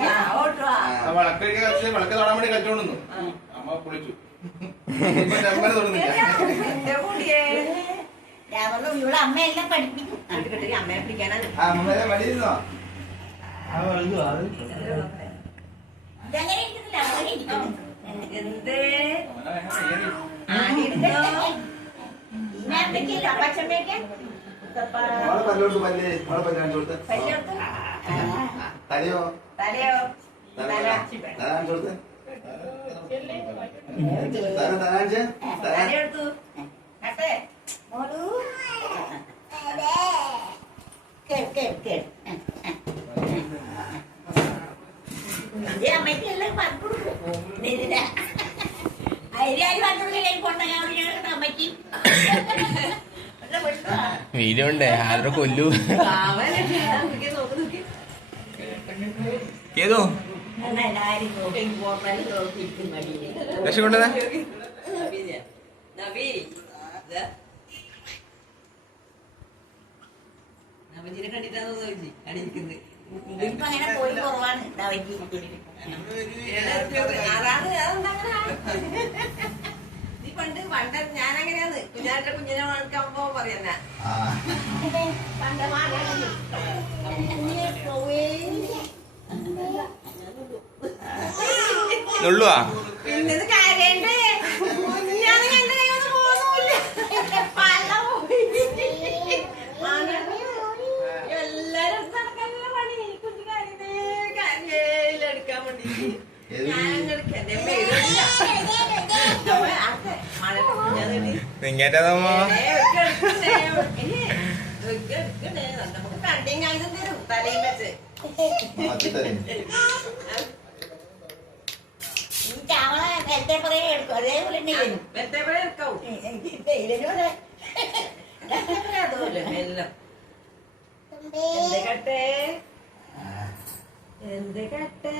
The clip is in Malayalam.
ആ, വിളക്കൊക്കെ കത്തിച്ച് വിളക്ക് തൊടാൻ വേണ്ടി കച്ചോണ്ടുന്നു അമ്മ പൊളിച്ചു. അമ്മയെല്ലാം പഠിപ്പിക്കും അമ്മയെ പിടിക്കാനാണ് അമ്മയെ ഇരിക്കുന്നു. എന്തേ? ഞാൻ പറ്റിയില്ല അപ്പച്ചമ്മയൊക്കെ? മോളെ പല്ലോട്ട് പല്ല് മോളെ പല്ല് കാണിച്ചു കൊടുത്ത് തലയോ? തലയോ? തല തല. കാണിച്ചു കൊടുത്ത് തല തല കാണിച്ച് തല. തലയെടുത്തു മോളു. കേൾ കേൾ കേൾ. അമ്മയ്ക്ക് എല്ലാം പറഞ്ഞു അരിയായി പറഞ്ഞില്ലേ കൊണ്ടങ്ങാൻ അമ്മയ്ക്ക് വീഡിയോ ഉണ്ട് ആരോ കൊല്ലു. നോക്കി നോക്കി ഏതോ? എല്ലാരും കൊണ്ടതാ ഫോട്ടോയിൽ നോക്കിയിരിക്കും മടിയിൽ രക്ഷപ്പെട്ടതാ നവജിനെ കണ്ടിട്ടാന്ന് തോന്നി അടിയിരിക്കുന്നത് ഇപ്പൊ അങ്ങനെ പോയി കുറവാണ് അവയ്ക്ക് അതാണ് അതെന്താ പോയി എല്ലാരും കാര്യയിലെടുക്കാൻ വേണ്ടി ഞാൻ എടുക്കാൻ എല്ലാം എന്ത് കട്ടേ? എന്ത് കട്ടെ?